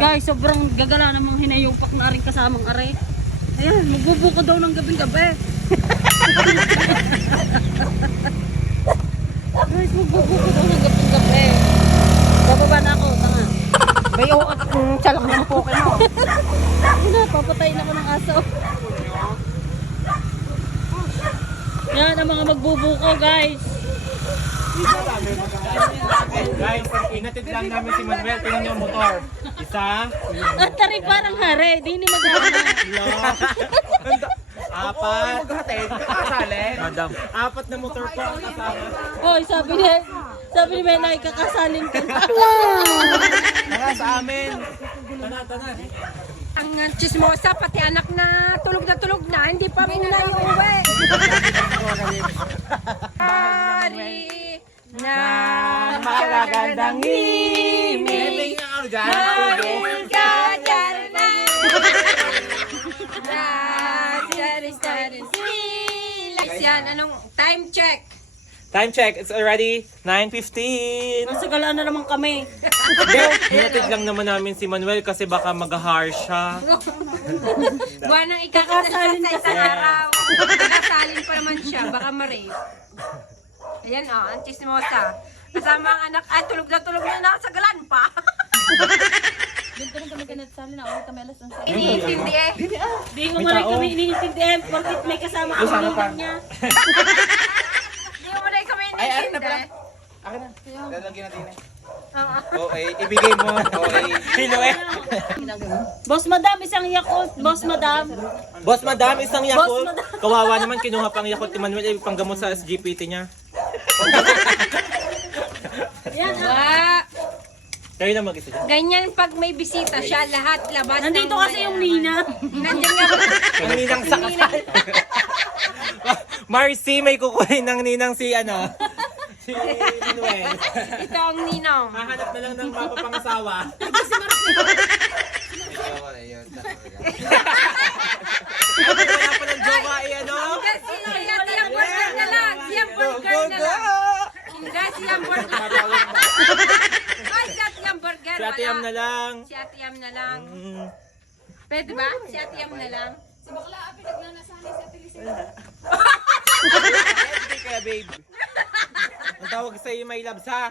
Guys, sobrang gagala namang hinayupak na rin kasamang are. Ayan, magbubuko daw ng gabing-gabi. Guys, magbubuko daw ng gabing-gabi. Bababa na ako, tanga. Bayo at salang ng poke mo. Ina, papatayin ako ng aso. Yan ang mga magbubuko, guys. Guys, inatid lang namin si Manuel. Tingnan niyo ang motor. Isa. At tari parang hare, di ni magana. Apat. Madam. Apat na motor po ang kasama. Hoy, sabi ni Menay, kakasalin ka na. Tara sa amin. Tana. Ang chismosa, pati anak na tulog na, hindi pa muna yung uwi. Hari na magagandang himig, maril ka dyan na. Yan, anong time check? Time check. It's already 9:15. Nasa gala na naman kami. Inatid lang naman namin si Manuel kasi baka mag-har siya. Buwan ng ikakasalin sa isang araw. Kakasalin pa naman siya, baka ma-rape. Ayan o, ang chismosa. Kasama ang anak, ay tulog na nakasagalan pa. Dito rin kami kanatsalin na ako kami alas ng sa. Iniintindi eh. Di ko man kami iniintindihan, bakit may kasama ang ulo niya. Hindi mo na kami iniintindi. Akin na. Lalagyan natin eh. Oo. Okay, ibigay mo. Okay. Sino eh? Boss Madam, isang Yakult. Boss Madam. Boss Madam, isang Yakult. Madam. Kawawa naman, kinuha pang Yakult ni Manuel. Panggamot sa SGPT niya. Yan, Ah, Kayo na mag-isa dyan. ganyan pag may bisita siya, lahat labas. nandito kasi yung Nina. Nandiyan nga. Ang ninang sa kasal. Marcy, may kukunin ng ninang si si Manuel. Ito ang ninong. Hahanap na lang ng mapapangasawa. Dapat wala pa ng jowa Kasi siyang burger na lang. Siyang burger na lang. Hindi, siyang burger. Ay, siyang burger. Si Ate Yam na lang. Si Ate Yam na lang. Mm. Pwede ba? Si Ate Yam na lang. Kaya babe. Ang tawag sa'yo may labs ha.